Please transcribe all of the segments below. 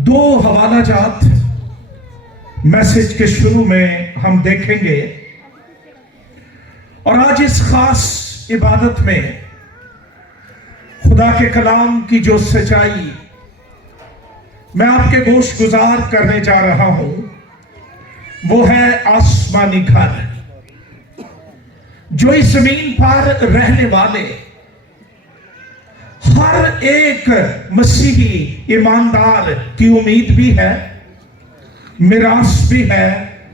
दो हवाला जात मैसेज के शुरू में हम देखेंगे और आज इस खास इबादत में खुदा के कलाम की जो सच्चाई मैं आपके गोश गुजार करने जा रहा हूं वो है आसमानी घर। जो इस जमीन पर रहने वाले हर एक मसीही ईमानदार की उम्मीद भी है, मिरास भी है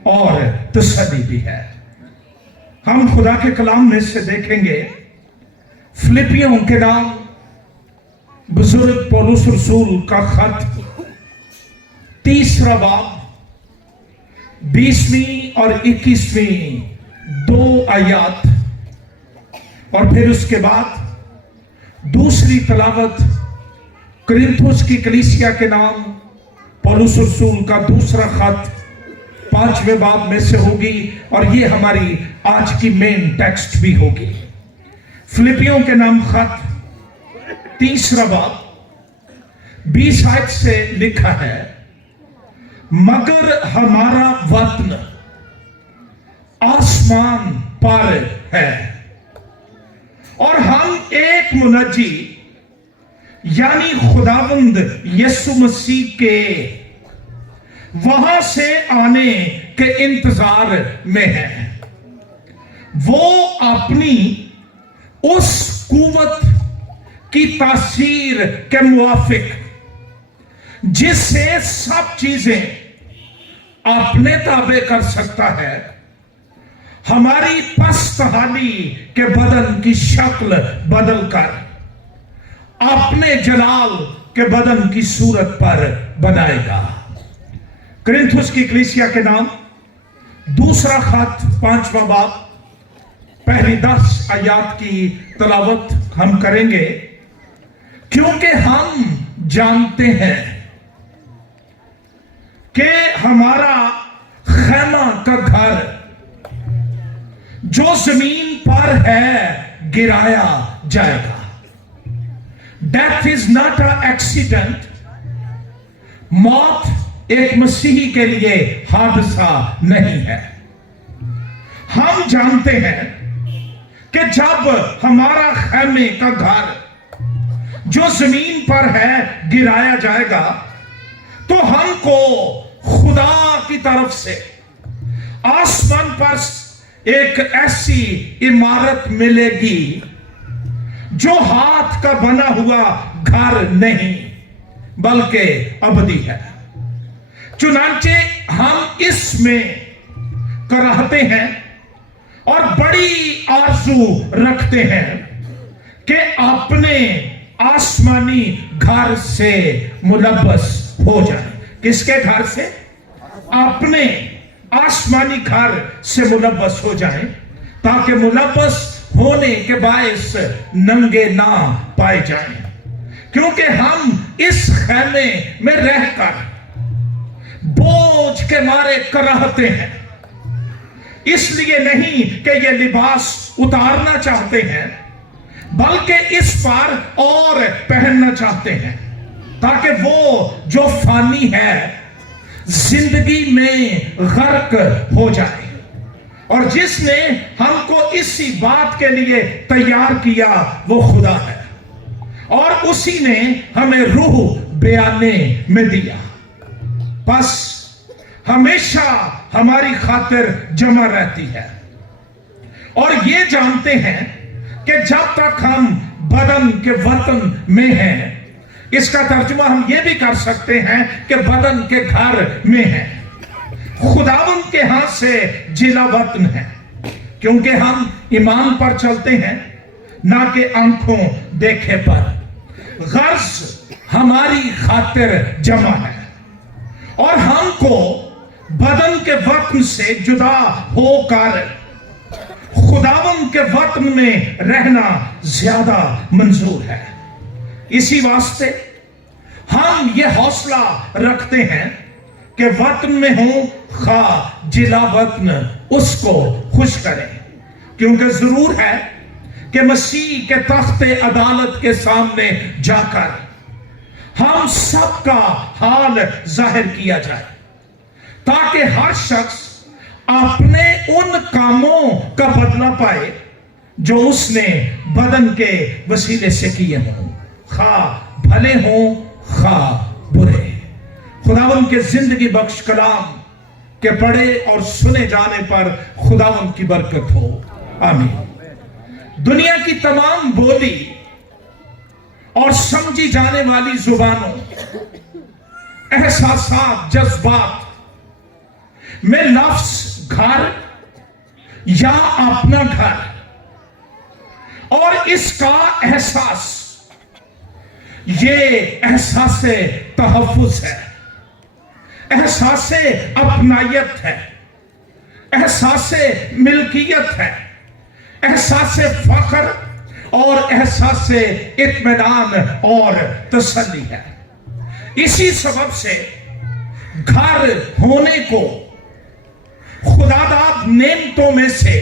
और तसल्ली भी है। हम खुदा के कलाम में से देखेंगे फिलिपियों के नाम बुजुर्ग पौलुस रसूल का खत 3 बाब 20वीं और 21वीं 2 आयत और फिर उसके बाद दूसरी तलावत कुरिन्थुस की कलीसिया के नाम पौलुस रसूल का दूसरा खत 5वें बाब में से होगी और ये हमारी आज की मेन टेक्स्ट भी होगी। फिलिपियों के नाम खत 3 बाब 20 आयत से लिखा है, मगर हमारा वतन आसमान पर है और हम एक मुनज्जी यानी खुदावंद यीशु मसीह के वहां से आने के इंतजार में हैं। वो अपनी उस कुव्वत की तासीर के मुआफिक जिससे सब चीजें अपने ताबे कर सकता है, हमारी पस्तहाली के बदन की शक्ल बदलकर अपने जलाल के बदन की सूरत पर बनाएगा। कुरिन्थुस की कलीसिया के नाम दूसरा खत 5वां बाब पहली 10 आयत की तलावत हम करेंगे, क्योंकि हम जानते हैं कि हमारा खैमा का घर जो जमीन पर है गिराया जाएगा। Death is not a accident. मौत एक मसीही के लिए हादसा नहीं है। हम जानते हैं कि जब हमारा खैमे का घर जो जमीन पर है गिराया जाएगा तो हमको खुदा की तरफ से आसमान पर एक ऐसी इमारत मिलेगी जो हाथ का बना हुआ घर नहीं बल्कि अबदी है। चुनांचे हम इसमें कराहते हैं और बड़ी आरज़ू रखते हैं कि अपने आसमानी घर से मुलब्बस हो जाए। किसके घर से? अपने आसमानी घर से मुलब्बस हो जाए, ताकि मुलब्बस होने के बायस नंगे ना पाए जाएं। क्योंकि हम इस खैमे में रहकर बोझ के मारे कराहते हैं, इसलिए नहीं कि ये लिबास उतारना चाहते हैं, बल्कि इस पर और पहनना चाहते हैं, ताकि वो जो फानी है जिंदगी में गर्क हो जाए। और जिसने हमको इसी बात के लिए तैयार किया वो खुदा है और उसी ने हमें रूह बयाने में दिया। बस हमेशा हमारी खातिर जमा रहती है और ये जानते हैं कि जब तक हम बदन के वतन में हैं, इसका तर्जुमा हम ये भी कर सकते हैं कि बदन के घर में है, खुदावंद के हाथ से जिला वतन है, क्योंकि हम ईमान पर चलते हैं ना कि आंखों देखे पर। गर्ज हमारी खातिर जमा है और हमको बदन के वतन से जुदा होकर खुदावंद के वतन में रहना ज्यादा मंजूर है। इसी वास्ते हम ये हौसला रखते हैं कि वतन में हो खा जिला वतन उसको खुश करें, क्योंकि जरूर है कि मसीह के तख्ते अदालत के सामने जाकर हम सबका हाल जाहिर किया जाए, ताकि हर शख्स अपने उन कामों का बदला पाए जो उसने बदन के वसीले से किए हों, खा भले हों खा बुरे। खुदावंद के जिंदगी बख्श कलाम के पढ़े और सुने जाने पर खुदावंद की बरकत हो, आमीन। दुनिया की तमाम बोली और समझी जाने वाली जुबानों, एहसासात, जज्बात में लफ्ज घर या अपना घर और इसका एहसास, ये एहसास तहफ्फुज़ है, एहसास अपनायत है, एहसास मिल्कियत है, एहसास फख्र और एहसास इत्मीनान और तसल्ली है। इसी सबब से घर होने को खुदादाद नेमतों में से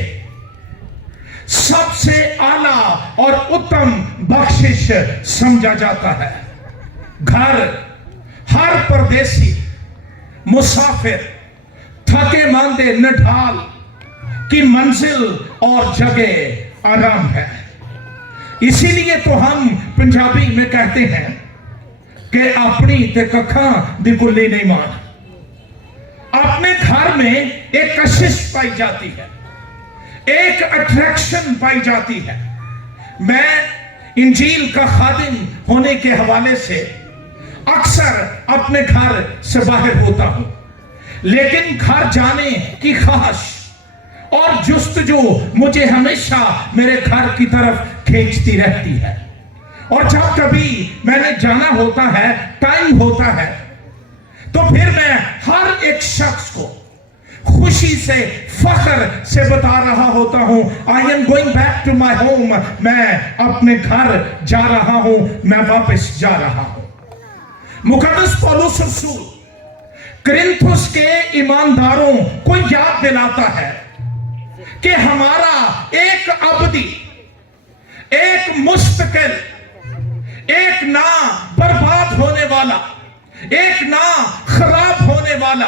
सबसे आला और उत्तम बख्शिश समझा जाता है। घर हर परदेसी, मुसाफिर, थके मांदे निढाल की मंजिल और जगह आराम है। इसीलिए तो हम पंजाबी में कहते हैं कि अपनी ते कखा दी गुल्ली नहीं मान। अपने घर में एक कशिश पाई जाती है, एक अट्रैक्शन पाई जाती है। मैं इंजील का खादिम होने के हवाले से अक्सर अपने घर से बाहर होता हूं, लेकिन घर जाने की ख्वाहिश और जुस्तजू मुझे हमेशा मेरे घर की तरफ खींचती रहती है। और जब कभी मैंने जाना होता है, टाइम होता है, तो फिर मैं हर एक शख्स को खुशी से, फख्र से बता रहा होता हूं, I am going back to my home, मैं अपने घर जा रहा हूं, मैं वापस जा रहा हूं। मुकद्दस पौलुस रसूल कुरिन्थुस के ईमानदारों को याद दिलाता है कि हमारा एक अबदी, एक मुस्तकिल, एक ना बर्बाद होने वाला, एक ना खराब होने वाला,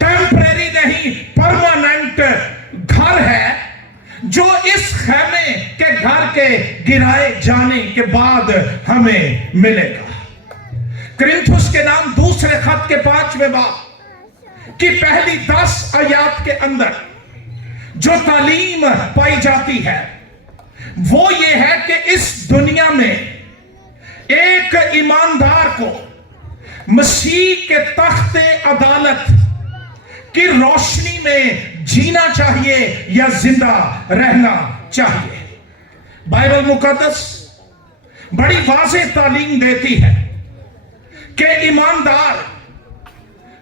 टेम्परेरी नहीं परमानेंट घर है, जो इस खैमे के घर के गिराए जाने के बाद हमें मिलेगा। कुरिन्थुस के नाम दूसरे खत के 5वें बाब की पहली 10 आयात के अंदर जो तालीम पाई जाती है वो ये है कि इस दुनिया में एक ईमानदार को मसीह के तख्ते अदालत की रोशनी में जीना चाहिए या जिंदा रहना चाहिए। बाइबल मुकद्दस बड़ी वाज़ेह तालीम देती है कि ईमानदार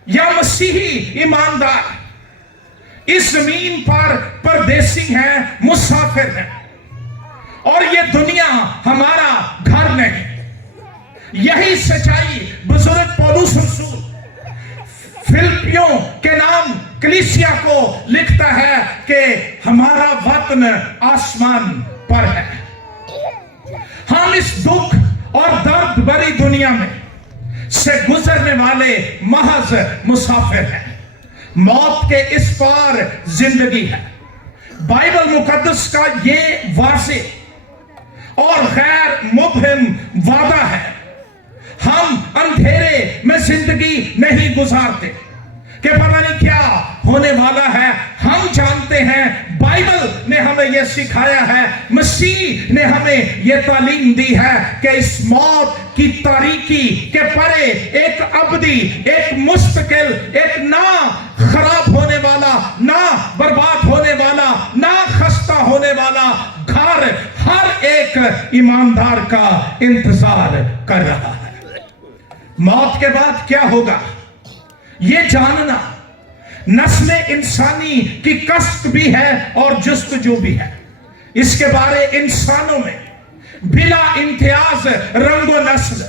या मसीही ईमानदार इस जमीन पर परदेसी हैं, मुसाफिर हैं, और ये दुनिया हमारा घर नहीं। यही सच्चाई बुजुर्ग पौलुस रसूल फिलिपियों के नाम कलीसिया को लिखता है कि हमारा वतन आसमान पर है। हम इस दुख और दर्द भरी दुनिया में से गुजरने वाले महज मुसाफिर हैं। मौत के इस पार जिंदगी है। बाइबल मुकद्दस का ये वाज़ेह और गैर मुबहिम वादा है। हम अंधेरे में जिंदगी नहीं गुजारते कि पता नहीं क्या होने वाला है। हम जानते हैं, बाइबल ने हमें यह सिखाया है, मसीह ने हमें यह तालीम दी है कि इस मौत की तारीकी के परे एक अबदी, एक मुस्तकिल, एक ना खराब होने वाला, ना बर्बाद होने वाला, ना खस्ता होने वाला घर हर एक ईमानदार का इंतजार कर रहा है। मौत के बाद क्या होगा ये जानना नस्ल इंसानी की कष्ट भी है और जुस्तजू भी है। इसके बारे इंसानों में बिला इम्तियाज रंगो नस्ल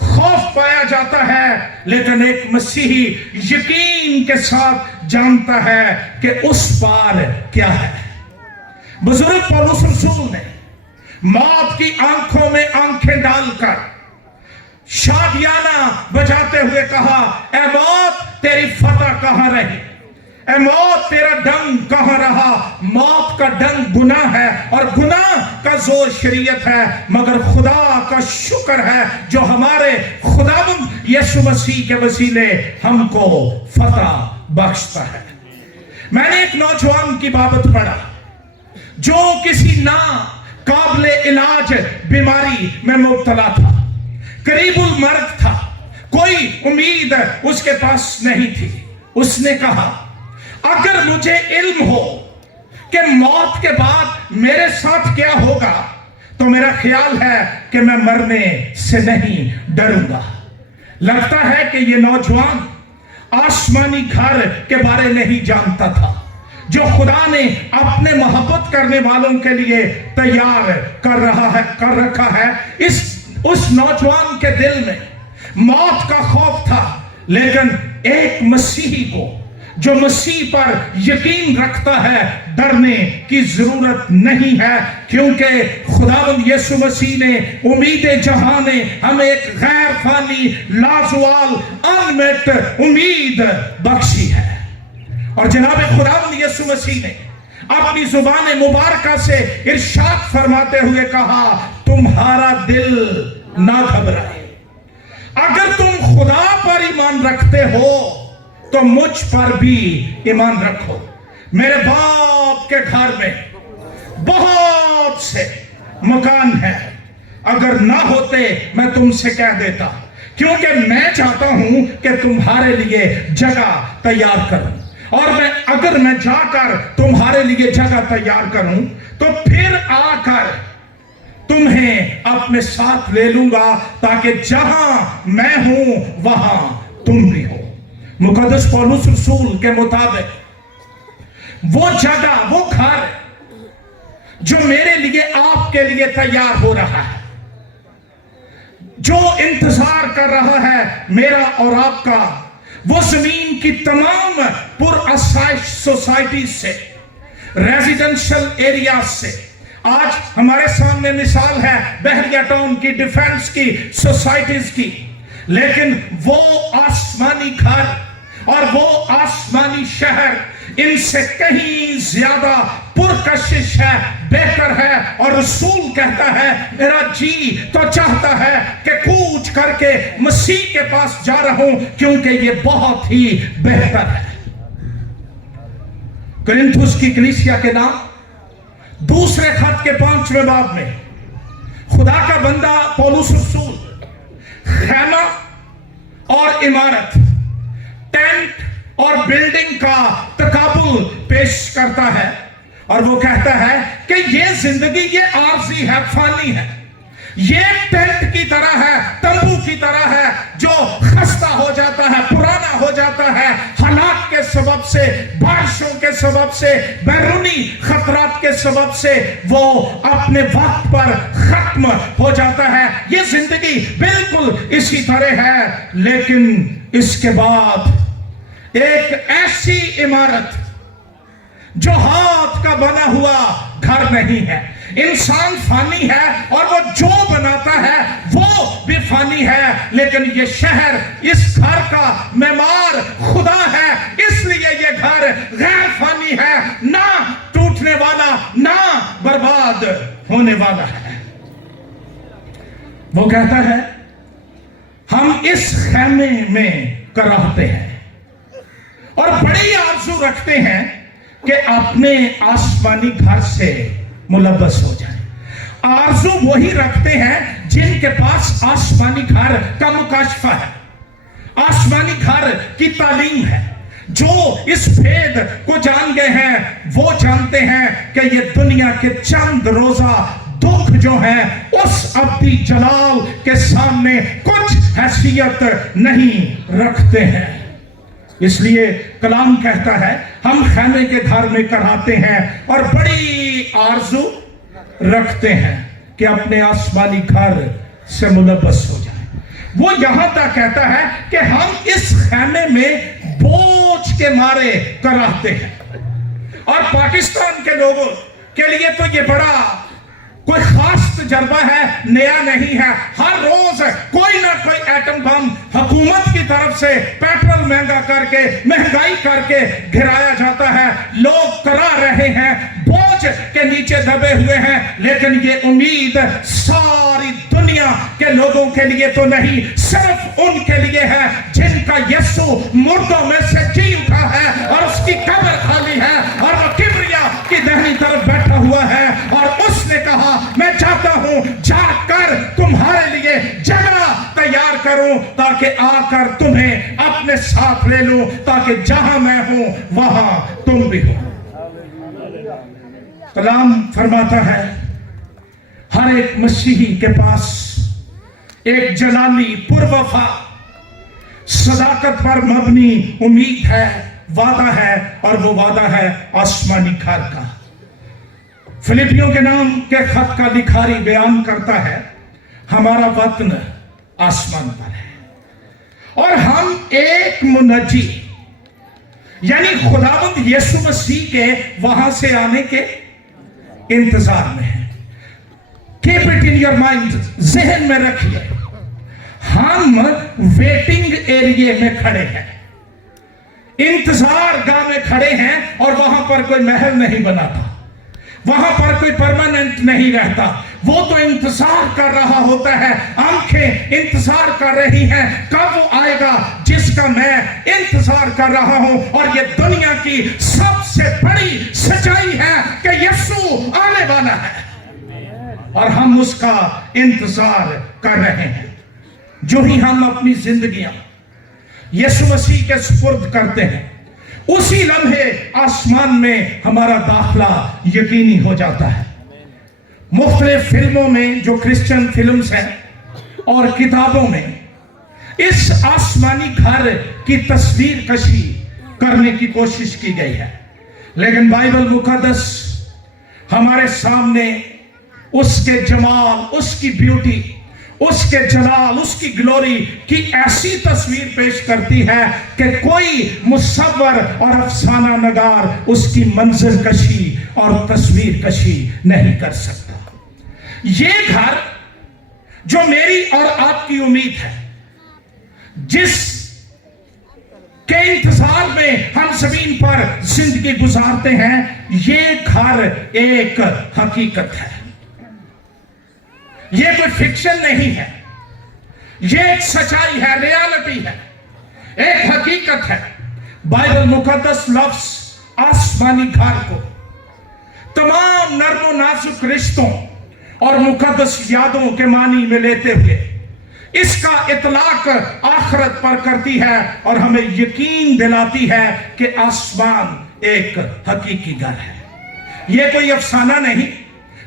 खौफ पाया जाता है, लेकिन एक मसीही यकीन के साथ जानता है कि उस पार क्या है। बुजुर्ग पौलुस रसूल ने मौत की आंखों में आंखें डालकर शादियाना बजाते हुए कहा, ए मौत तेरी फतह कहां रही, ए मौत तेरा डंग कहां रहा। मौत का डंग गुनाह है और गुनाह का जोर शरीयत है, मगर खुदा का शुक्र है जो हमारे खुदावंद यीशु मसीह के वसीले हमको फतह बख्शता है। मैंने एक नौजवान की बाबत पढ़ा जो किसी ना काबिले इलाज बीमारी में मुब्तला था, करीबुल मर्द था, कोई उम्मीद उसके पास नहीं थी। उसने कहा, अगर मुझे इल्म हो कि मौत के बाद मेरे साथ क्या होगा तो मेरा ख्याल है कि मैं मरने से नहीं डरूंगा। लगता है कि ये नौजवान आसमानी घर के बारे नहीं जानता था जो खुदा ने अपने मोहब्बत करने वालों के लिए तैयार कर रखा है। उस नौजवान के दिल में मौत का खौफ था, लेकिन एक मसीही को जो मसीह पर यकीन रखता है डरने की जरूरत नहीं है, क्योंकि खुदावंद यीशु मसीह ने उम्मीद जहां ने हमें एक गैर फानी लाजवाल अनमेट उम्मीद बख्शी है। और जनाब खुदावंद यीशु मसीह ने अपनी जुबान मुबारका से इरशाद फरमाते हुए कहा, तुम्हारा दिल ना घबराए, अगर तुम खुदा पर ईमान रखते हो तो मुझ पर भी ईमान रखो। मेरे बाप के घर में बहुत से मकान हैं, अगर ना होते मैं तुमसे कह देता, क्योंकि मैं चाहता हूं कि तुम्हारे लिए जगह तैयार करूं, और अगर मैं जाकर तुम्हारे लिए जगह तैयार करूं तो फिर आकर तुम्हें अपने साथ ले लूंगा, ताकि जहां मैं हूं वहां तुम भी हो। मुकद्दस पौलुस रसूल के मुताबिक वो जगह, वो घर जो मेरे लिए आपके लिए तैयार हो रहा है, जो इंतजार कर रहा है मेरा और आपका, वो जमीन की तमाम पुरअसाइश सोसाइटी से, रेजिडेंशियल एरिया से। आज हमारे सामने मिसाल है बहरिया टाउन की, डिफेंस की, सोसाइटीज की, लेकिन वो आसमानी घर और वो आसमानी शहर इनसे कहीं ज्यादा पुरकशिश है, बेहतर है। और रसूल कहता है, मेरा जी तो चाहता है कि कूच करके मसीह के पास जा रहा हूं, क्योंकि ये बहुत ही बेहतर है। कोरिन्थुस की कलीसिया के नाम दूसरे खत के 5वें बाब में खुदा का बंदा पौलुस रसूल खैमा और इमारत, टेंट और बिल्डिंग का तकाबुल पेश करता है, और वो कहता है कि ये जिंदगी ये आरजी है, फानी है, ये टेंट की तरह है, तंबू की तरह है, जो खस्ता हो जाता है, पुराना हो जाता है, हालात के सबब से, बारिशों के सबब से, बैरूनी खतरात के सबब से वो अपने वक्त पर खत्म हो जाता है। ये जिंदगी बिल्कुल इसी तरह है, लेकिन इसके बाद एक ऐसी इमारत जो हाथ का बना हुआ घर नहीं है। इंसान फानी है और वो जो बनाता है वो भी फानी है, लेकिन ये शहर, इस घर का मेमार खुदा है, इसलिए ये घर गैर फानी है, ना टूटने वाला, ना बर्बाद होने वाला है। वो कहता है, हम इस खैमे में कराहते हैं और बड़ी आरज़ू रखते हैं कि अपने आसमानी घर से मुलब्बस हो जाए। आरज़ू वही रखते हैं जिनके पास आसमानी घर का मुकाशफा है, आसमानी घर की तालीम है। जो इस भेद को जान गए हैं वो जानते हैं कि ये दुनिया के चंद रोजा दुख जो है उस अब्दी जलाल के सामने कुछ हैसियत नहीं रखते हैं। इसलिए कलाम कहता है, हम खैमे के घर में कराते हैं और बड़ी आरज़ू रखते हैं कि अपने आसमानी घर से मुलब्बस हो जाए। वो यहां तक कहता है कि हम इस खैमे में बोझ के मारे कराते हैं। और पाकिस्तान के लोगों के लिए तो ये बड़ा कोई खास तजर्बा है, नया नहीं है। हर रोज कोई ना कोई एटम बम हुकूमत की तरफ से पेट्रोल महंगा करके, महंगाई करके गिराया जाता है। लोग करा रहे हैं, बोझ के नीचे दबे हुए हैं, लेकिन ये उम्मीद सारी दुनिया के लोगों के लिए तो नहीं, सिर्फ उनके लिए है जिनका यीशु मुर्दों में से जी उठा है और उसकी कब्र खाली है और वो किबरिया की दाहिनी तरफ बैठा हुआ है। और उसने कहा, मैं चाहता हूं जाकर तुम्हारे लिए जगह तैयार करूं ताकि आकर तुम्हें अपने साथ ले लूं, ताकि जहां मैं हूं वहां तुम भी हो। कलाम फरमाता है, हर एक मसीही के पास एक जलाली पुरवफा सदाकत पर मबनी उम्मीद है, वादा है, और वो वादा है आसमानी घर का। फिलिपियों के नाम के खत का लिखारी बयान करता है, हमारा वतन आसमान पर है और हम एक मुनज्जी यानी खुदावंद यीशु मसीह के वहां से आने के इंतजार में है। Keep it in your mind, जहन में रखिए, हम वेटिंग एरिया में खड़े हैं, इंतजार गाह में खड़े हैं, और वहां पर कोई महल नहीं बना था, वहां पर कोई परमानेंट नहीं रहता। वो तो इंतजार कर रहा होता है, आंखें इंतजार कर रही हैं कब वो आएगा जिसका मैं इंतजार कर रहा हूं। और ये दुनिया की सबसे बड़ी सच्चाई है कि यीशु आने वाला है और हम उसका इंतजार कर रहे हैं। जो ही हम अपनी जिंदगियां यीशु मसीह के सुपुर्द करते हैं, उसी लम्हे आसमान में हमारा दाखला यकीनी हो जाता है। मुख्तलिफ फिल्मों में, जो क्रिश्चियन फिल्म्स हैं, और किताबों में इस आसमानी घर की तस्वीर कशी करने की कोशिश की गई है, लेकिन बाइबल मुकद्दस हमारे सामने उसके जमाल, उसकी ब्यूटी, उसके जलाल, उसकी ग्लोरी की ऐसी तस्वीर पेश करती है कि कोई मुसव्वर और अफसाना नगार उसकी मंजर कशी और तस्वीर कशी नहीं कर सकता। ये घर जो मेरी और आपकी उम्मीद है, जिस के इंतजार में हम जमीन पर जिंदगी गुजारते हैं, ये घर एक हकीकत है। ये कोई फिक्शन नहीं है, ये एक सच्चाई है, रियलिटी है, एक हकीकत है। बाइबल मुकद्दस लफ्ज आसमानी घर को तमाम नर्मो नाजुक रिश्तों और मुकद्दस यादों के मानी में लेते हुए इसका इतलाक आखिरत पर करती है और हमें यकीन दिलाती है कि आसमान एक हकीकी घर है। ये कोई अफसाना नहीं,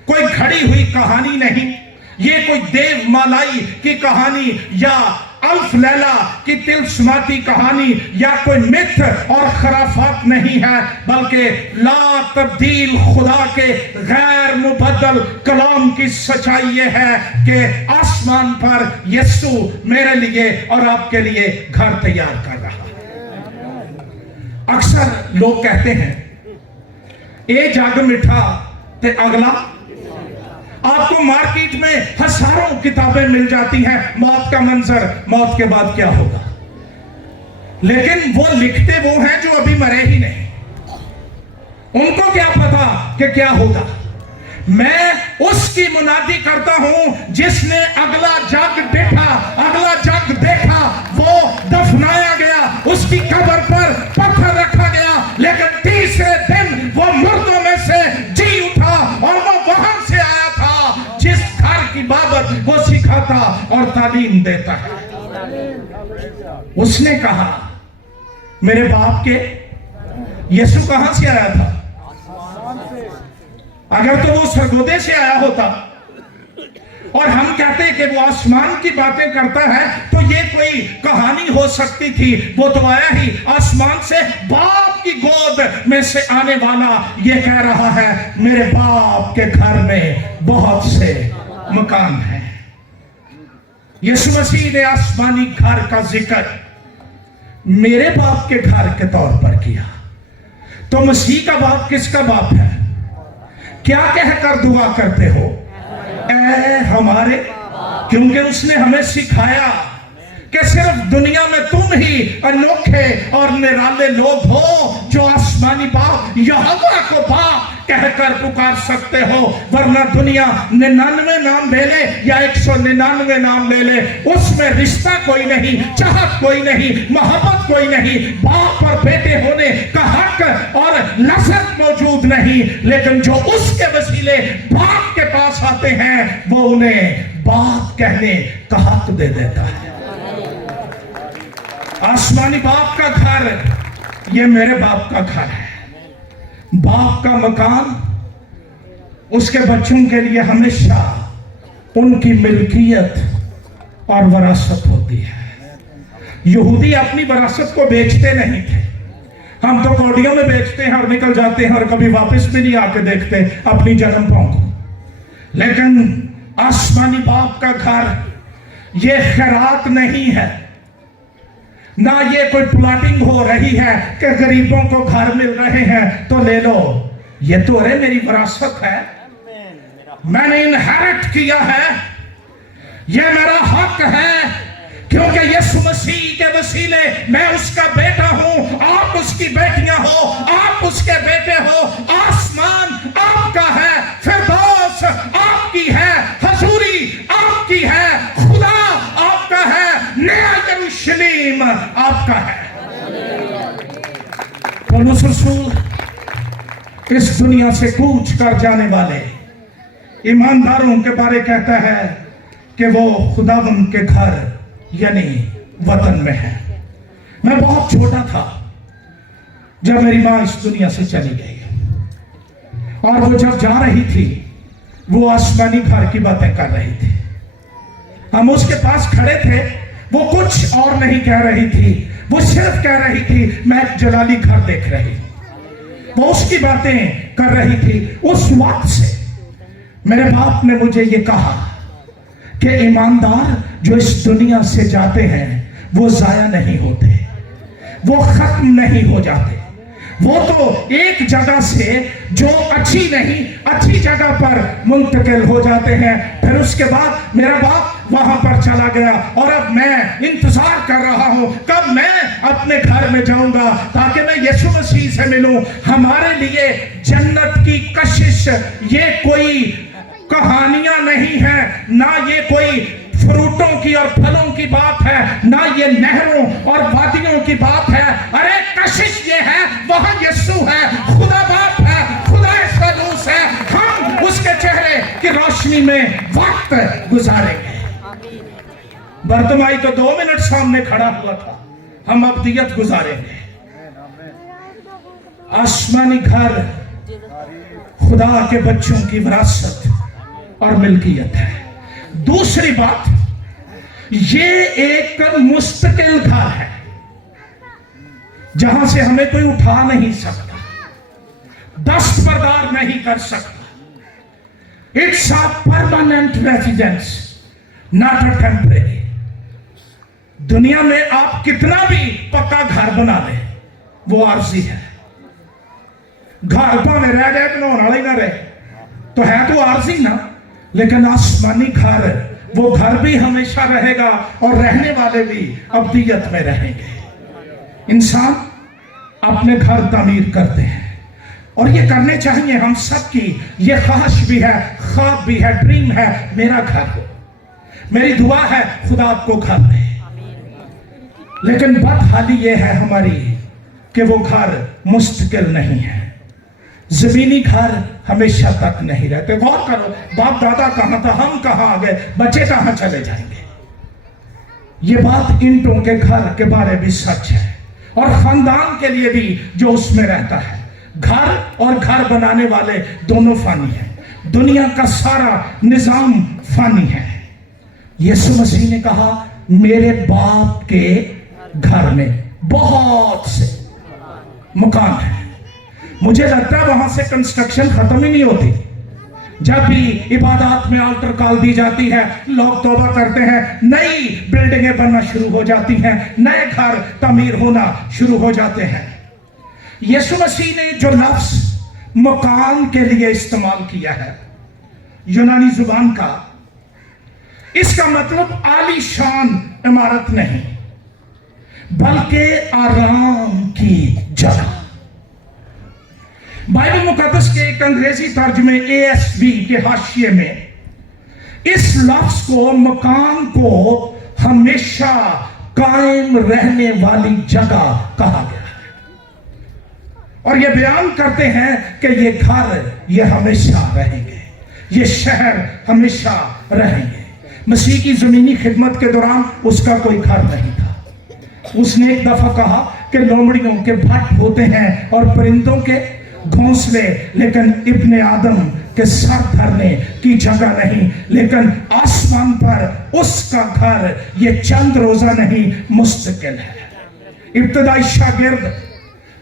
कोई घड़ी हुई कहानी नहीं, ये कोई देव मालाई की कहानी या अल्फ लैला की तिलस्माती कहानी या कोई मिथ और खराफात नहीं है, बल्कि ला तब्दील खुदा के गैर मुबद्दल कलाम की सच्चाई ये है कि आसमान पर यीशु मेरे लिए और आपके लिए घर तैयार कर रहा है। अक्सर लोग कहते हैं, ए जग मिठा ते अगला। आपको मार्केट में हजारों किताबें मिल जाती हैं, मौत का मंजर, मौत के बाद क्या होगा, लेकिन वो लिखते वो हैं जो अभी मरे ही नहीं। उनको क्या पता कि क्या होगा। मैं उसकी मुनादी करता हूं जिसने अगला जग देखा, वो दफनाया गया, उसकी कब्र पर पत्थर रखा गया, लेकिन तीसरे दिन वो मुर्दों में से जी उठा और वो वहां से आया था जिस घर की बाबत वो सिखाता और तालीम देता है। उसने कहा, मेरे बाप के यीशु कहां से आया था? अगर तो वो सरगोदे से आया होता और हम कहते कि वो आसमान की बातें करता है, तो ये कोई कहानी हो सकती थी। वो तो आया ही आसमान से, बाप की गोद में से आने वाला ये कह रहा है, मेरे बाप के घर में बहुत से मकान हैं। यीशु मसीह ने आसमानी घर का जिक्र मेरे बाप के घर के तौर पर किया। तो मसीह का बाप किसका बाप है? क्या कहकर दुआ करते हो? ऐ हमारे, क्योंकि उसने हमें सिखाया कि सिर्फ दुनिया में तुम ही अनोखे और निराले लोग हो जो आसमानी बाप यहोवा को बाप कहकर पुकार सकते हो, वरना दुनिया 99 नाम ले ले या 199 नाम ले ले, उसमें रिश्ता कोई नहीं, चाहत कोई नहीं, मोहब्बत कोई नहीं, बाप और बेटे होने का हक और लज़्ज़त मौजूद नहीं। लेकिन जो उसके वसीले बाप के पास आते हैं वो उन्हें बाप कहने का हक दे देता है। आसमानी बाप का घर ये मेरे बाप का घर है। बाप का मकान उसके बच्चों के लिए हमेशा उनकी मिल्कियत और वरासत होती है। यहूदी अपनी वरासत को बेचते नहीं थे। हम तो कौड़ियों में बेचते हैं और निकल जाते हैं और कभी वापस भी नहीं आके देखते अपनी जन्मगाह को। लेकिन आसमानी बाप का घर ये खैरात नहीं है, ना ये कोई प्लॉटिंग हो रही है कि गरीबों को घर मिल रहे हैं तो ले लो। ये तो अरे मेरी विरासत है, मैंने इनहेरिट किया है, ये मेरा हक है, क्योंकि यीशु मसीह के वसीले मैं उसका बेटा हूं, आप उसकी बेटियां हो, आप उसके बेटे हो। आसमान आपका है, फिरदौस आपकी है, हजूरी आपकी है, खुदा आपका है, नया यरूशलेम आपका है। पौलुस रसूल इस दुनिया से कूच कर जाने वाले ईमानदारों के बारे कहता है कि वो खुदावंद के घर यानी वतन में है। मैं बहुत छोटा था जब मेरी मां इस दुनिया से चली गई, और वो जब जा रही थी वो आसमानी घर की बातें कर रही थी। हम उसके पास खड़े थे, वो कुछ और नहीं कह रही थी, वो सिर्फ कह रही थी मैं एक जलाली घर देख रही हूं। वो उसकी बातें कर रही थी। उस वक्त से मेरे बाप ने मुझे ये कहा कि ईमानदार जो इस दुनिया से जाते हैं वो जाया नहीं होते, वो खत्म नहीं हो जाते। वो तो एक जगह से जो अच्छी नहीं अच्छी जगह पर मुंतकिल हो जाते हैं। फिर उसके बाद मेरा बाप वहां पर चला गया और अब मैं इंतजार कर रहा हूं कब मैं अपने घर में जाऊंगा ताकि मैं यीशु मसीह से मिलूं। हमारे लिए जन्नत की कशिश ये कोई कहानियां नहीं है, ना ये कोई फ्रूटों की और फलों की बात है, ना ये नहरों और वादियों की बात है। अरे कशिश ये है, वहां यीशु है, खुदा बाप है, खुदा सलूस है। हम उसके चेहरे की रोशनी में वक्त गुजारेंगे। बर्तमाई तो 2 मिनट सामने खड़ा हुआ था, हम अब्दियत गुजारेंगे। आसमानी घर खुदा के बच्चों की विरासत और मिल्कियत है। दूसरी बात, ये एक मुस्तकिल घर है जहां से हमें कोई उठा नहीं सकता, दस्तबरदार नहीं कर सकता। It's a permanent residence, not a temporary. दुनिया में आप कितना भी पक्का घर बना ले वो आरजी है। घर भावे रह जाए बनाने वाले ना रहे तो है तो आरजी ना, लेकिन आसमानी घर वो घर भी हमेशा रहेगा और रहने वाले भी अब्दियत में रहेंगे। इंसान अपने घर तामीर करते हैं और ये करने चाहिए हम सब की। ये ख्वाहिश भी है, ख्वाब भी है, ड्रीम है मेरा घर हो। मेरी दुआ है खुदा आपको घर दे। लेकिन बदहाली ये है हमारी कि वो घर मुस्तकिल नहीं है। जमीनी घर हमेशा तक नहीं रहते। गौर करो, बाप दादा कहां था, हम कहां आ गए, बच्चे कहां चले जाएंगे। ये बात ईंटों के घर के बारे में सच है और खानदान के लिए भी जो उसमें रहता है। घर और घर बनाने वाले दोनों फानी हैं। दुनिया का सारा निजाम फानी है। यीशु मसीह ने कहा मेरे बाप के घर में बहुत से मकान है। मुझे लगता है वहां से कंस्ट्रक्शन खत्म ही नहीं होती। जब भी इबादत में आल्टर कॉल दी जाती है, लोग तौबा करते हैं, नई बिल्डिंगें बनना शुरू हो जाती हैं, नए घर तामीर होना शुरू हो जाते हैं। यीशु मसीह ने जो लफ्ज मकान के लिए इस्तेमाल किया है यूनानी जुबान का। इसका मतलब आलीशान इमारत नहीं, बल्कि आराम की जगह। बाइबल मुकद्दस के एक अंग्रेजी तर्जुमे ASV के हाशिए में इस लफ्ज को, मकान को हमेशा कायम रहने वाली जगह कहा गया है, और ये बयान करते हैं कि ये घर ये हमेशा रहेंगे, ये शहर हमेशा रहेंगे। मसीह की जमीनी खिदमत के दौरान उसका कोई घर नहीं था। उसने एक दफा कहा कि लोमड़ियों के भट्ट होते हैं और परिंदों के घोंसले, लेकिन इब्ने आदम के सर धरने की जगह नहीं। लेकिन आसमान पर उसका घर ये चंद रोजा नहीं, मुस्तकिल है। इब्तदाई शागिर्द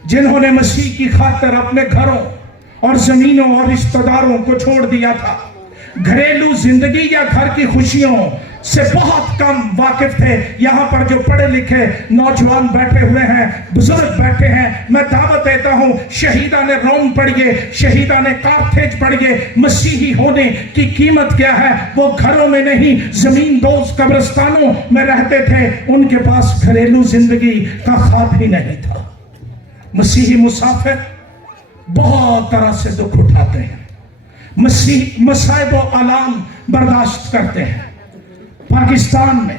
जिन्होंने मसीह की खातिर अपने घरों और जमीनों और रिश्तेदारों को छोड़ दिया था, घरेलू जिंदगी या घर की खुशियों से बहुत कम वाकिफ थे। यहां पर जो पढ़े लिखे नौजवान बैठे हुए हैं, बुजुर्ग बैठे हैं, मैं दावत देता हूं, शहीदा ने रोम पढ़िए, शहीदा ने कार्थेज पढ़िए। मसीही होने की कीमत क्या है? वो घरों में नहीं, जमीन दोज कब्रिस्तानों में रहते थे। उनके पास घरेलू जिंदगी का ख्वाब ही नहीं था। मसीही मुसाफिर बहुत तरह से दुख उठाते हैं, मसीह मसाइब और आलाम बर्दाश्त करते हैं। पाकिस्तान में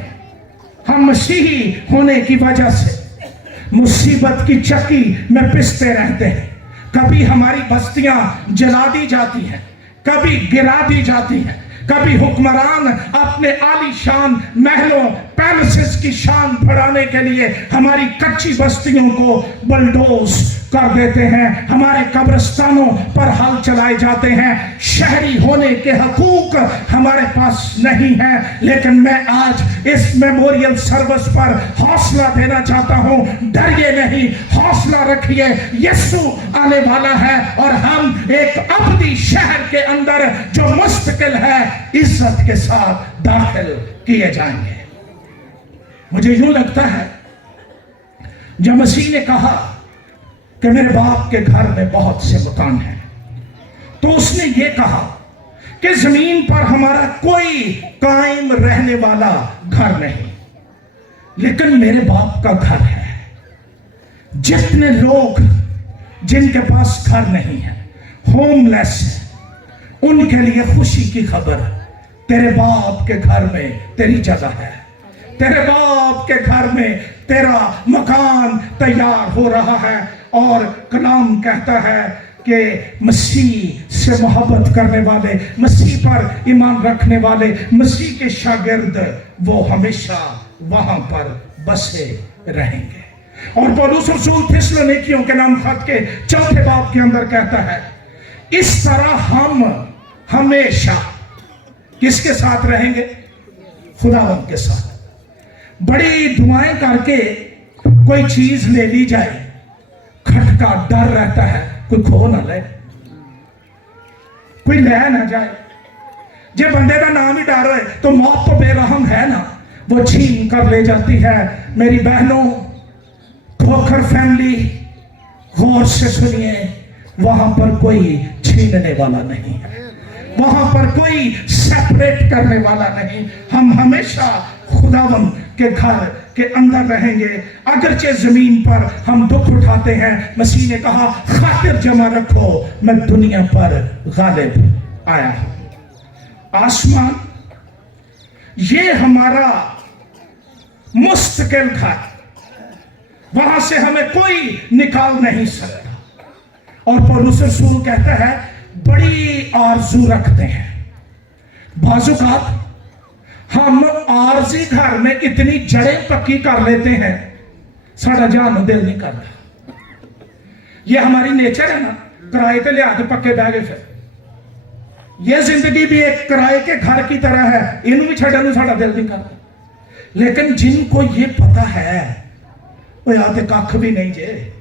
हम मसीही होने की वजह से मुसीबत की चक्की में पिसते रहते हैं। कभी हमारी बस्तियां जला दी जाती हैं, कभी गिरा दी जाती हैं, कभी हुक्मरान अपने आलीशान महलों पैलेसेस की शान बढ़ाने के लिए हमारी कच्ची बस्तियों को बुलडोज कर देते हैं, हमारे कब्रिस्तानों पर हल चलाए जाते हैं। शहरी होने के हकूक हमारे पास नहीं है। लेकिन मैं आज इस मेमोरियल सर्विस पर हौसला देना चाहता हूं, डरिए नहीं, हौसला रखिए। यीशु आने वाला है और हम एक अबदी शहर के अंदर जो मुस्तकिल है इज्जत के साथ दाखिल किए जाएंगे। मुझे यूं लगता है जब मसीह ने कहा कि मेरे बाप के घर में बहुत से मकान हैं, तो उसने ये कहा कि जमीन पर हमारा कोई कायम रहने वाला घर नहीं, लेकिन मेरे बाप का घर है। जितने लोग जिनके पास घर नहीं है, होमलेस है, उनके लिए खुशी की खबर, तेरे बाप के घर में तेरी जगह है, तेरे बाप के घर में तेरा मकान तैयार हो रहा है। और कलाम कहता है कि मसीह से मोहब्बत करने वाले, मसीह पर ईमान रखने वाले, मसीह के शागिर्द, वो हमेशा वहां पर बसे रहेंगे। और पौलुस रसूल थिस्सलुनीकियों के नाम खत के 4 बाब के अंदर कहता है, इस तरह हम हमेशा किसके साथ रहेंगे? खुदावंद के साथ। बड़ी दुआएं करके कोई चीज ले ली जाए, खटका डर रहता है कोई खो ना ले, कोई ले ना जाए। जब बंदे का नाम ही डर है तो मौत तो बेरहम है ना, वो छीन कर ले जाती है। मेरी बहनों, खोखर फैमिली, गौर से सुनिए, वहां पर कोई छीनने वाला नहीं है, वहां पर कोई सेपरेट करने वाला नहीं। हम हमेशा खुदावंद के घर के अंदर रहेंगे। अगरचे जमीन पर हम दुख उठाते हैं, मसीह ने कहा खातिर जमा रखो, मैं दुनिया पर गालिब आया हूं। आसमान ये हमारा मुस्तकिल घर, वहां से हमें कोई निकाल नहीं सकता। और पौलुस रसूल कहता है बड़ी आरज़ू रखते हैं। बाजुकात हम आरजी घर में इतनी जड़ें पक्की कर लेते हैं, साड़ा जान दिल नहीं करता। ये हमारी नेचर है ना, किराए पे लिया तो पक्के बह गए। फिर ये जिंदगी भी एक किराए के घर की तरह है, इन्हों भी छड़न साड़ा दिल नहीं करता। लेकिन जिनको ये पता है वो याद कख भी नहीं जे।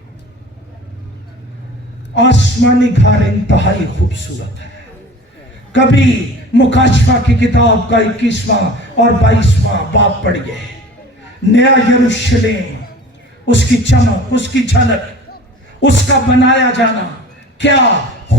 आसमानी घर इंतहाई खूबसूरत है। कभी मुकाशफा की किताब का 21वां और 22वां बाब पढ़िए। नया यरूशलेम, उसकी चमक, उसकी झलक, उसका बनाया जाना क्या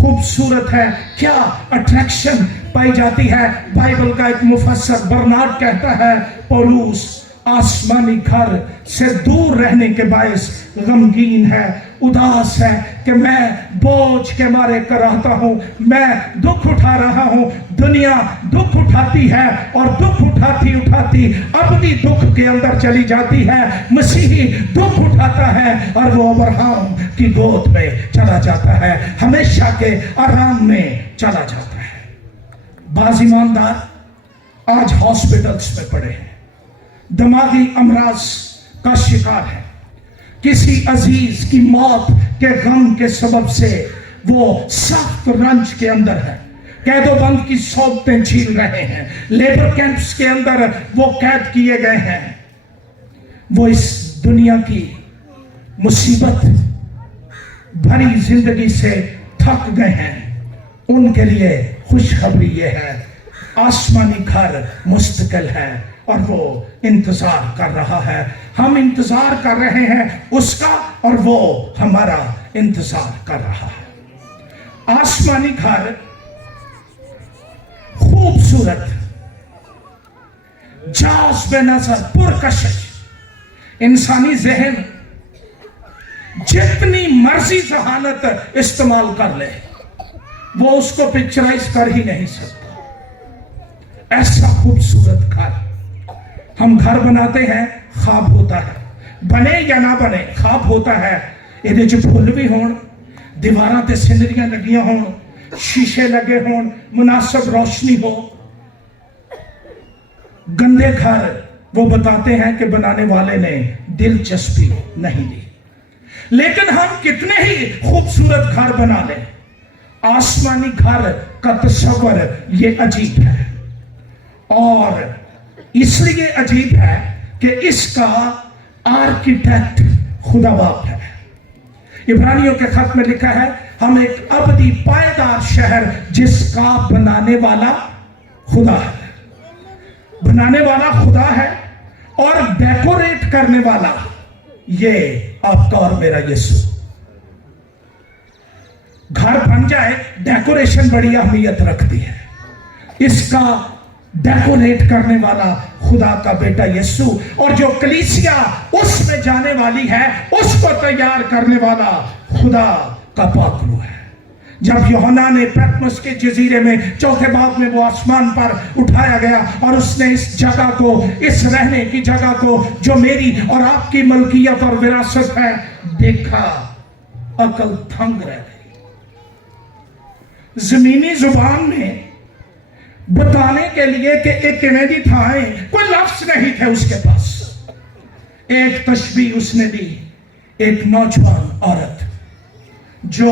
खूबसूरत है, क्या अट्रैक्शन पाई जाती है। बाइबल का एक मुफस्सर बर्नार्ड कहता है, पौलुस आसमानी घर से दूर रहने के बायस गमगीन है, उदास है कि मैं बोझ के मारे कराहता हूं, मैं दुख उठा रहा हूं। दुनिया दुख उठाती है और दुख उठाती उठाती अपनी दुख के अंदर चली जाती है। मसीही दुख उठाता है और वो अब्राहम की गोद में चला जाता है, हमेशा के आराम में चला जाता है। बाज ईमानदार आज हॉस्पिटल्स में पड़े हैं, दिमागी अमराज का शिकार है, किसी अजीज की मौत के गम के सबब से वो सख्त रंज के अंदर है, कैदोबंद की सोबतें झील रहे हैं, लेबर कैंप्स के अंदर वो कैद किए गए हैं। वो इस दुनिया की मुसीबत भरी जिंदगी से थक गए हैं। उनके लिए खुशखबरी ये है, आसमानी घर मुस्तकिल है और वो इंतजार कर रहा है। हम इंतजार कर रहे हैं उसका और वो हमारा इंतजार कर रहा है। आसमानी घर खूबसूरत, जाज़्ब नजर, पुरकशिश, इंसानी जहन जितनी मर्जी जहानत इस्तेमाल कर ले वो उसको पिक्चराइज कर ही नहीं सकता। ऐसा खूबसूरत घर। हम घर बनाते हैं, ख्वाब होता है, बने या ना बने ख्वाब होता है। ਇਹਦੇ ਚ फुल भी होण, दीवारां ते सिनरियां लगियां होण, शीशे लगे होण, मुनासिब रोशनी हो। गंदे घर वो बताते हैं कि बनाने वाले ने दिलचस्पी नहीं ली। लेकिन हम कितने ही खूबसूरत घर बना लें, आसमानी घर का तस्वर ये अजीब है। और इसलिए अजीब है कि इसका आर्किटेक्ट खुदा बाप है। इब्रानियों के खत में लिखा है, हम एक अबदी पायदार शहर जिसका बनाने वाला खुदा है। बनाने वाला खुदा है और डेकोरेट करने वाला ये आपका और मेरा यीशु। घर बन जाए, डेकोरेशन बड़ी अहमियत रखती है। इसका डेकोरेट करने वाला खुदा का बेटा यीशु, और जो कलीसिया उसमें जाने वाली है उसको तैयार करने वाला खुदा का पाक रूह है। जब यूहन्ना ने पैटमस के जजीरे में चौथे बाब में वो आसमान पर उठाया गया और उसने इस जगह को, इस रहने की जगह को जो मेरी और आपकी मलकियत और विरासत है, देखा, अकल थंग रह गई। जमीनी जुबान में बताने के लिए कि एक कनेडी था, कोई लफ्ज नहीं थे उसके पास। एक तशबीह उसने दी, एक नौजवान औरत जो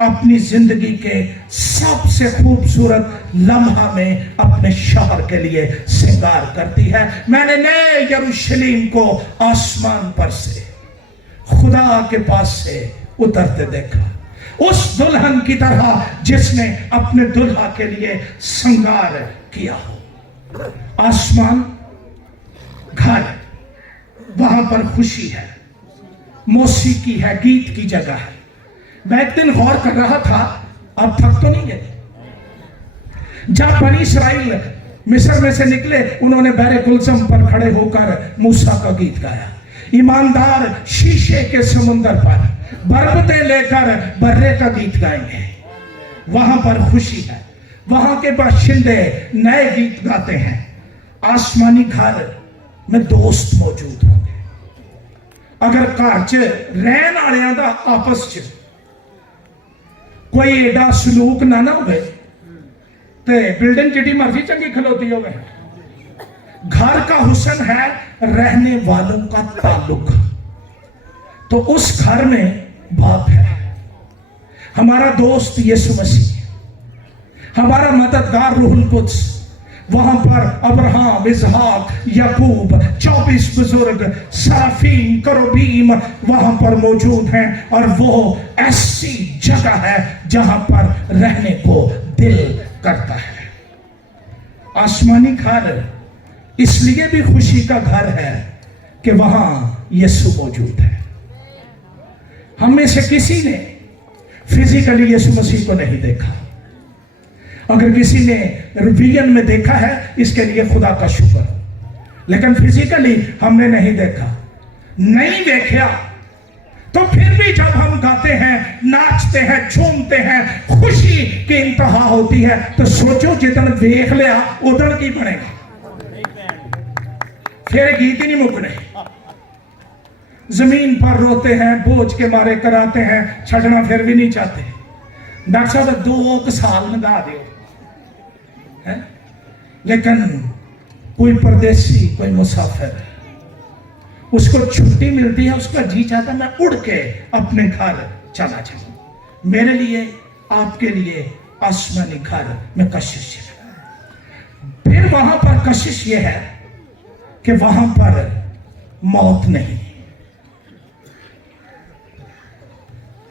अपनी जिंदगी के सबसे खूबसूरत लम्हा में अपने शौहर के लिए श्रृंगार करती है। मैंने नए यरूशलेम को आसमान पर से, खुदा के पास से उतरते देखा, उस दुल्हन की तरह जिसने अपने दुल्हा के लिए श्रृंगार किया हो। आसमान घर, वहां पर खुशी है, मौसीकी है, गीत की जगह है। मैं एक दिन गौर कर रहा था, अब थक तो नहीं गए। जब बनी इसराइल मिस्र में से निकले, उन्होंने बहरे गुलजम पर खड़े होकर मूसा का गीत गाया। ईमानदार शीशे के समुंदर पर बरबते लेकर बर्रे का गीत गाएंगे। वहां पर खुशी है, वहां के बाशिंदे नए गीत गाते हैं। आसमानी घर में दोस्त मौजूद होंगे। अगर घर च रहन वालियां दा आपस च कोई एडा सलूक ना होवे ते बिल्डिंग जितनी मर्जी चंगी खलोती होवे। घर का हुस्न है रहने वालों का ताल्लुक। तो उस घर में बाप है, हमारा दोस्त यीशु मसीह, हमारा मददगार रूहुल कुद्स। वहां पर अब्राहम, इसहाक, याकूब, 24 बुजुर्ग, सराफीम, करोबीम वहां पर मौजूद हैं। और वो ऐसी जगह है जहां पर रहने को दिल करता है। आसमानी घर इसलिए भी खुशी का घर है कि वहां यीशु मौजूद है। हम में से किसी ने फिजिकली यीशु मसीह को नहीं देखा। अगर किसी ने विजन में देखा है, इसके लिए खुदा का शुक्र, लेकिन फिजिकली हमने नहीं देखा। नहीं देखा तो फिर भी जब हम गाते हैं, नाचते हैं, झूमते हैं, खुशी की इंतहा होती है, तो सोचो जितन देख लिया उधर की बनेगा, फिर गीत ही नहीं मुकने। जमीन पर रोते हैं, बोझ के मारे कराते हैं, छड़ना फिर भी नहीं चाहते। डॉक्टर साहब 2 साल लगा दो है? लेकिन कोई परदेसी, कोई मुसाफिर, उसको छुट्टी मिलती है, उसका जी चाहता मैं उड़ के अपने घर चला जाऊं। मेरे लिए, आपके लिए आसमानी घर में कशिश है। फिर वहां पर कशिश यह है कि वहां पर मौत नहीं,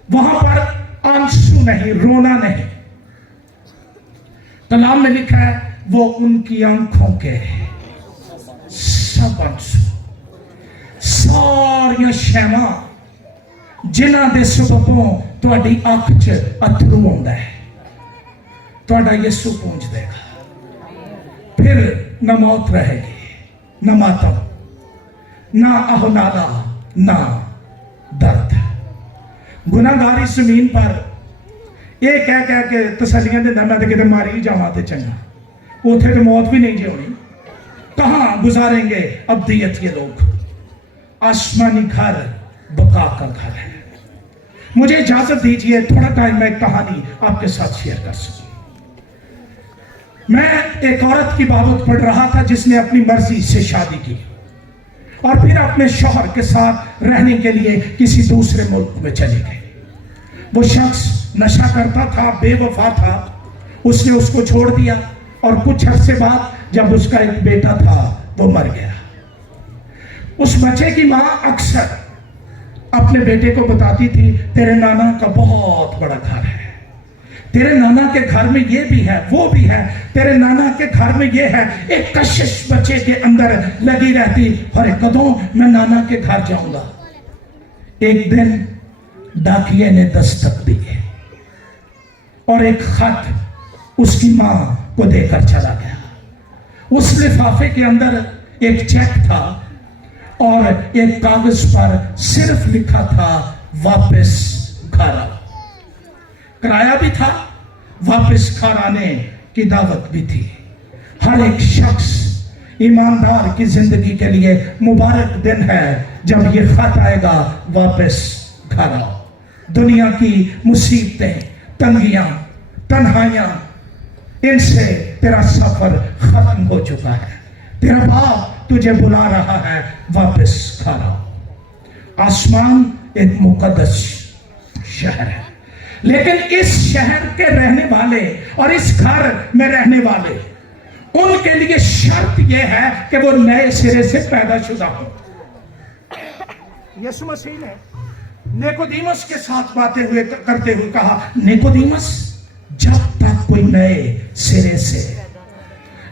वहां पर आंसू नहीं, रोना नहीं। कलाम में लिखा है वो उनकी आंखों के सब आंसू, सारियां शैमा जिन्हां दे सबबों तुहाडी अख च अथरू आउंदा है, तुहाडा यीशु पहुंच देगा। फिर न मौत रहेगी, न मातम, ना अहनाला, ना दर्द। गुनाहगार इस जमीन पर ये कह कह के तसलियां देंदा मैं तो किते मारी ही जावां ते चंगा, उथे तो मौत भी नहीं जियोनी। कहां गुजारेंगे अब्दियत ये लोग? आसमानी घर बका का घर है। मुझे इजाजत दीजिए, थोड़ा टाइम मैं कहानी आपके साथ शेयर कर सकूं। मैं एक औरत की बाबत पढ़ रहा था जिसने अपनी मर्जी से शादी की और फिर अपने शौहर के साथ रहने के लिए किसी दूसरे मुल्क में चले गए। वो शख्स नशा करता था, बेवफा था, उसने उसको छोड़ दिया और कुछ अरसे बाद जब उसका एक बेटा था वो मर गया। उस बच्चे की मां अक्सर अपने बेटे को बताती थी तेरे नाना का बहुत बड़ा घर है, तेरे नाना के घर में ये भी है, वो भी है, तेरे नाना के घर में ये है। एक कशिश बच्चे के अंदर लगी रहती, और कदों मैं नाना के घर जाऊंगा। एक दिन डाकिये ने दस्तक दी और एक खत उसकी मां को देकर चला गया। उस लिफाफे के अंदर एक चेक था और एक कागज पर सिर्फ लिखा था वापस घर आओ। किराया भी था, वापस घर आने की दावत भी थी। हर एक शख्स ईमानदार की जिंदगी के लिए मुबारक दिन है जब ये खत आएगा वापस घर आओ। दुनिया की मुसीबतें, तंगियां, तन्हाइयां, इनसे तेरा सफर खत्म हो चुका है। तेरा बाप तुझे बुला रहा है, वापस घर आओ। आसमान एक मुकद्दस शहर है, लेकिन इस शहर के रहने वाले और इस घर में रहने वाले, उनके लिए शर्त यह है कि वो नए सिरे से पैदाशुदा हो। यीशु मसीह ने निकोदेमुस के साथ बातें करते हुए कहा, निकोदेमुस, जब तक कोई नए सिरे से,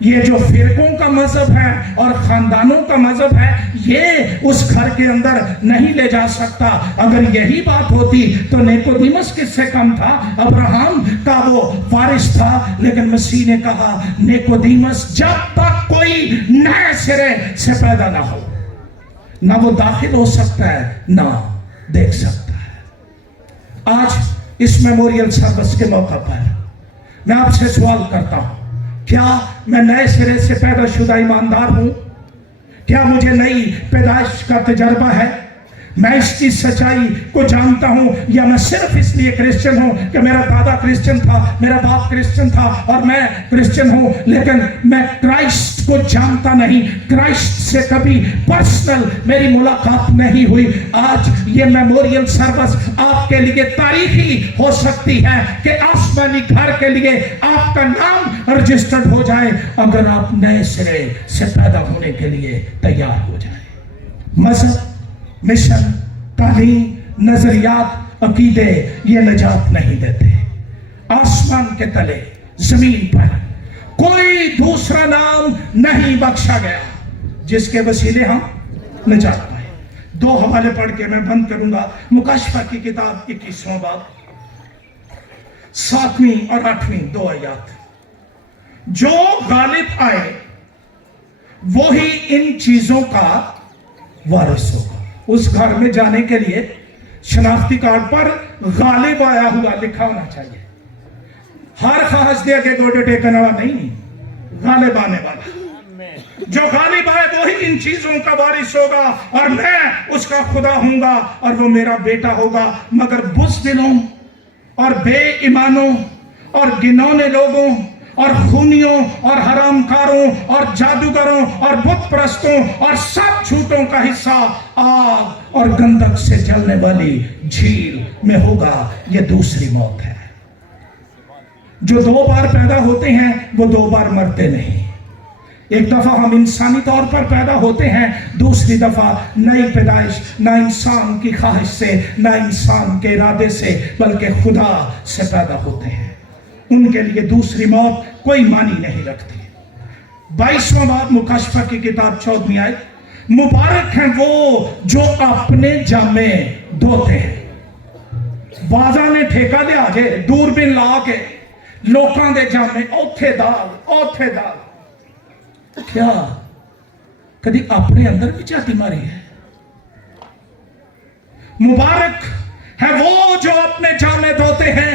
ये जो फिरकों का मजहब है और खानदानों का मजहब है, ये उस घर के अंदर नहीं ले जा सकता। अगर यही बात होती तो निकोदेमुस किससे कम था? अब्राहम का वो वारिस था। लेकिन मसीह ने कहा, निकोदेमुस, जब तक कोई नए सिरे से पैदा ना हो, ना वो दाखिल हो सकता है, ना देख सकता है। आज इस मेमोरियल सर्विस के मौका पर मैं आपसे सवाल करता हूं, क्या मैं नए सिरे से पैदाशुदा ईमानदार हूं? क्या मुझे नई पैदाइश का तजर्बा है? मैं इसकी सच्चाई को जानता हूं, या मैं सिर्फ इसलिए क्रिश्चियन हूं कि मेरा दादा क्रिश्चियन था, मेरा बाप क्रिश्चियन था और मैं क्रिश्चियन हूं, लेकिन मैं क्राइस्ट को जानता नहीं, क्राइस्ट से कभी पर्सनल मेरी मुलाकात नहीं हुई। आज ये मेमोरियल सर्विस आपके लिए तारीखी हो सकती है कि आसमानी घर के लिए आपका नाम रजिस्टर्ड हो जाए अगर आप नए सिरे से पैदा होने के लिए तैयार हो जाए। मजहब, मिशन, तालीम, नजरियात, अकीदे ये निजात नहीं देते। आसमान के तले, जमीन पर कोई दूसरा नाम नहीं बख्शा गया जिसके वसीले हम निजात पाए। 2 हवाले पढ़ के मैं बंद करूंगा। मुकाशफा की किताब 21वां बाब, 7वीं और 8वीं 2 आयत, जो गालिब आए वो ही इन चीजों का वारिस होगा। उस घर में जाने के लिए शनाख्ती कार्ड पर गालिब आया हुआ लिखा होना चाहिए। हर खास दे के गोडे टेकने वाला नहीं, गालिब आने वाला। जो गालिब आए वो ही इन चीजों का वारिस होगा, और मैं उसका खुदा हूंगा और वो मेरा बेटा होगा। मगर बुज़दिलों और बेईमानों और गिनौने लोगों और खूनियों और हरामकारों और जादूगरों और बुत परस्तों और सब झूठों का हिस्सा आग और गंधक से जलने वाली झील में होगा। यह दूसरी मौत है। जो 2 बार पैदा होते हैं वो 2 बार मरते नहीं। एक दफा हम इंसानी तौर पर पैदा होते हैं, दूसरी दफा नई पैदाइश, ना इंसान की ख्वाहिश से, ना इंसान के इरादे से, बल्कि खुदा से पैदा होते हैं। उनके लिए दूसरी मौत कोई मानी नहीं रखती। 22वां बाब मुकशफा की किताब 14वीं आयत, मुबारक हैं वो जो अपने जामे धोते हैं। बाजा ने ठेका लिया जे दूरबीन ला के लोकां दे जामे औथे दाल क्या कभी अपने अंदर भी जाती मारी है? मुबारक है वो जो अपने जामे धोते हैं।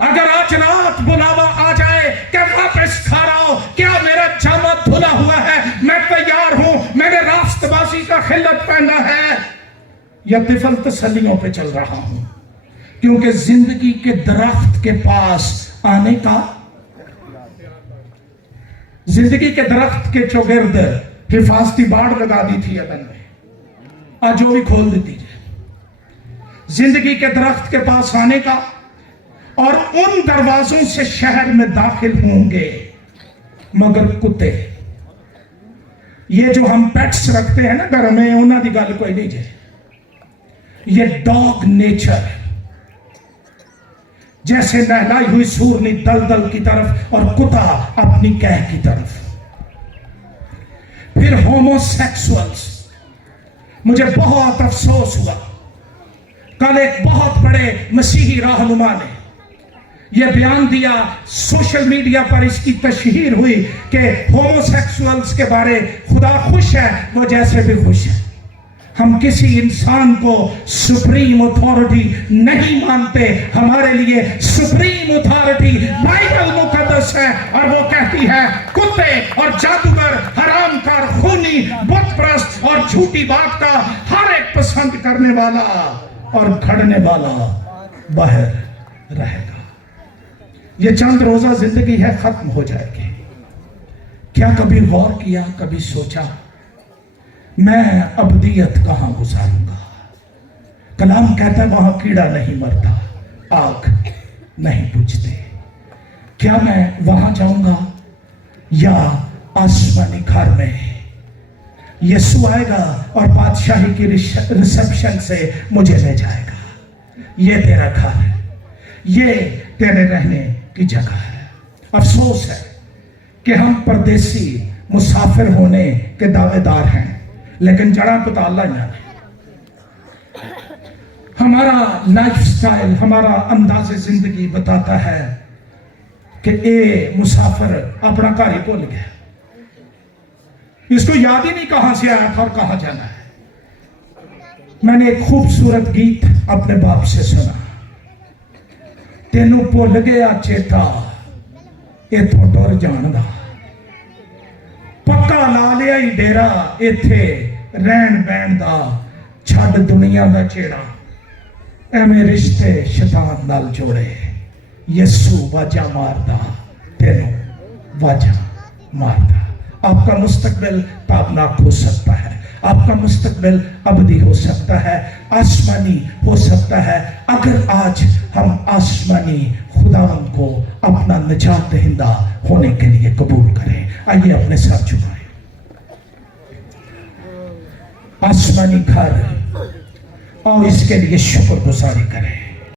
अगर आज रात बुलावा आ जाए कि वापस खा रहा हो, क्या मेरा जामा धुला हुआ है, मैं तैयार हूं, मैंने रास्तबाजी का खिल्लत पहना है, या तिफल तसल्लियों पे चल रहा हूं? क्योंकि जिंदगी के दरख्त के पास आने का, जिंदगी के दरख्त के चौगिर्द हिफाजती बाड़ लगा दी थी अदन में, आज जो भी खोल देती है। जिंदगी के दरख्त के पास आने का, और उन दरवाजों से शहर में दाखिल होंगे मगर कुत्ते। ये जो हम पेट्स रखते हैं ना घर में, उन्होंने की गल कोई नहीं जे। ये डॉग नेचर, जैसे नहलाई हुई सूरनी दलदल की तरफ और कुत्ता अपनी कैह की तरफ। फिर होमोसेक्सुअल्स, मुझे बहुत अफसोस हुआ, कल एक बहुत बड़े मसीही रहनुमा ने यह बयान दिया, सोशल मीडिया पर इसकी तशहीर हुई कि होमोसेक्सुअल्स के बारे खुदा खुश है, वो जैसे भी खुश है। हम किसी इंसान को सुप्रीम अथॉरिटी नहीं मानते। हमारे लिए सुप्रीम अथॉरिटी बाइबल मुकद्दस है, और वो कहती है कुत्ते और जादूगर, हरामकार, खूनी, बुत परस्त और झूठी बात का हर एक पसंद करने वाला और घड़ने वाला बाहर रहेगा। ये चंद रोजा जिंदगी है, खत्म हो जाएगी। क्या कभी गौर किया, कभी सोचा मैं अबदियत कहां गुजारूंगा? कलाम कहता है वहां कीड़ा नहीं मरता, आग नहीं बुझते। क्या मैं वहां जाऊंगा या आसमानी घर में यीशु आएगा और बादशाही की रिसेप्शन से मुझे ले जाएगा? ये तेरा घर है, ये तेरे रहने की जगह है। अफसोस है कि हम परदेसी मुसाफिर होने के दावेदार हैं, लेकिन जड़ा पता अल्लाह जाने। हमारा लाइफस्टाइल, हमारा अंदाज़े जिंदगी बताता है कि ए मुसाफिर अपना घर ही भूल गया, इसको याद ही नहीं कहां से आया था और कहां जाना है। मैंने एक खूबसूरत गीत अपने बाप से सुना, तेनू भुल गया चेता इथों टुर जान दा, पक्का ला लिया ही डेरा इथे रहन बहन दा, छड़ दुनिया दा चेड़ा, एवें रिश्ते शैतान नाल जोड़े। यीशु वाजा मारदा, तेनू वाजा मारदा। आपका मुस्तकबिल ताबनाक हो सकता है, आपका मुस्तकबिल अबदी हो सकता है, आसमानी हो सकता है, अगर आज हम आसमानी खुदावंद को अपना निजात दहिंदा होने के लिए कबूल करें। आइए अपने साथ झुकाएं। आसमानी घर और इसके लिए शुक्र गुजारी करें।